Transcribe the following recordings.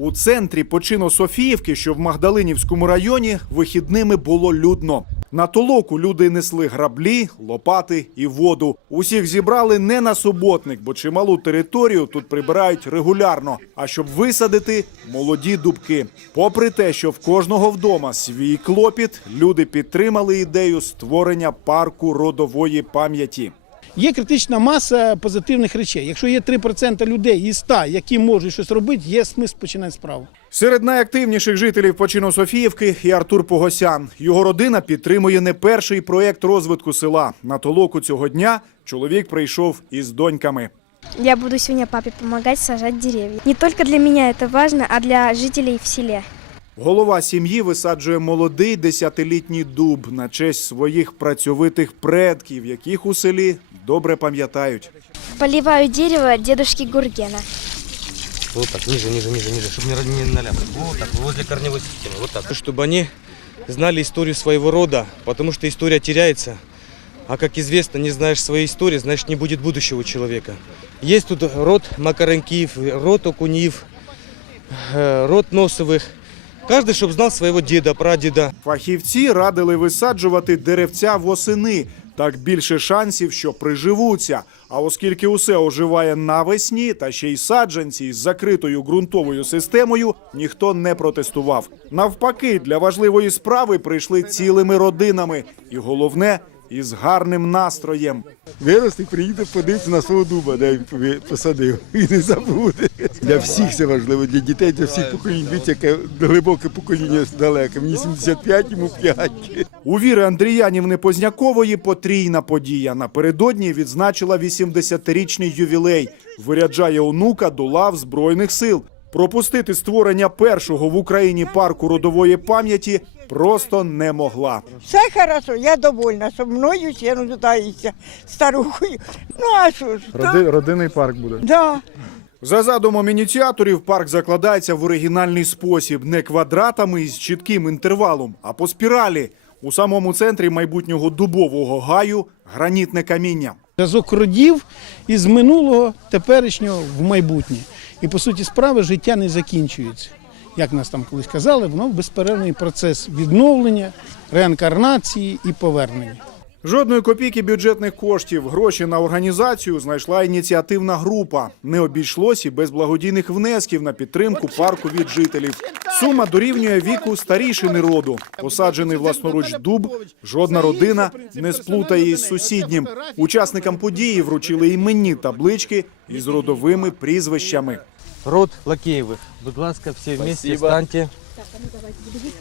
У центрі почину Софіївки, що в Магдалинівському районі, вихідними було людно. На толоку люди несли граблі, лопати і воду. Усіх зібрали не на суботник, бо чималу територію тут прибирають регулярно. А щоб висадити молоді дубки. Попри те, що в кожного вдома свій клопіт, люди підтримали ідею створення парку родової пам'яті. Є критична маса позитивних речей. Якщо є 3% людей із 100, які можуть щось робити, є смисл починати справу. Серед найактивніших жителів почину Софіївки і Артур Погосян. Його родина підтримує не перший проєкт розвитку села. На толоку цього дня чоловік прийшов із доньками. Я буду сегодня папе помогать сажать деревья. Не только для меня это важно, а для жителей в селе. Голова сім'ї висаджує молодий десятилітній дуб на честь своїх працьовитих предків, яких у селі добре пам'ятають. Поливаю дерево дедушки Гургена. Вот так, ниже, ниже, ниже, ниже, чтобы не, не наляпать. Вот так, возле корневой системы, вот так. чтобы они знали историю своего рода, потому что история теряется. А как известно, не знаешь своей истории, значит не будет будущего человека. Есть тут род Макаренкиев, род Окуньев, э, род Носовых. Каждый, чтобы знал своего деда, прадеда. Фахівці радили висаджувати деревця восени. Так більше шансів, що приживуться. А оскільки усе оживає навесні, та ще й саджанці із закритою ґрунтовою системою, ніхто не протестував. Навпаки, для важливої справи прийшли цілими родинами, і головне із гарним настроєм. Виросте, приїде, подивиться на свого дуба, де він посадив. І не забуде. Для всіх це важливо, для дітей, для всіх поколінь. Дивіться, яке глибоке покоління далеке. Мені 75, йому 5. У Віри Андріянівни Познякової потрійна подія. Напередодні відзначила 80-річний ювілей. Виряджає онука до лав Збройних сил. Пропустити створення першого в Україні парку родової пам'яті просто не могла. Все хорошо, я довольна, що мною ще нуждаються старухою. Ну а що ж? так, родинний парк буде. да. За задумом ініціаторів, парк закладається в оригінальний спосіб, не квадратами із чітким інтервалом, а по спіралі. У самому центрі майбутнього дубового гаю гранітне каміння. Зв'язок родів із минулого, теперішнього в майбутнє. І по суті справи життя не закінчується. Як нас там колись казали, воно безперервний процес відновлення, реінкарнації і повернення. Жодної копійки бюджетних коштів, гроші на організацію знайшла ініціативна група. Не обійшлось і без благодійних внесків на підтримку парку від жителів. Сума дорівнює віку старішини роду. Посаджений власноруч дуб. Жодна родина не сплутає із сусіднім. Учасникам події вручили іменні таблички із родовими прізвищами. Род Лакеевых. Будь ласка, все вместе встаньте.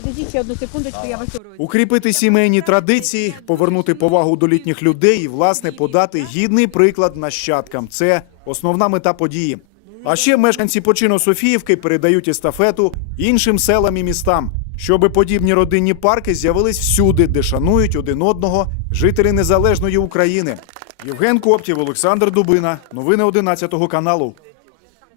Подождите одну секундочку, я вас Укріпити сімейні традиції, повернути повагу до літніх людей і, власне, подати гідний приклад нащадкам. Це основна мета події. А ще мешканці почину Софіївки передають естафету іншим селам і містам, щоби подібні родинні парки з'явились всюди, де шанують один одного жителі незалежної України. Євген Коптів, Олександр Дубина. Новини 11 каналу.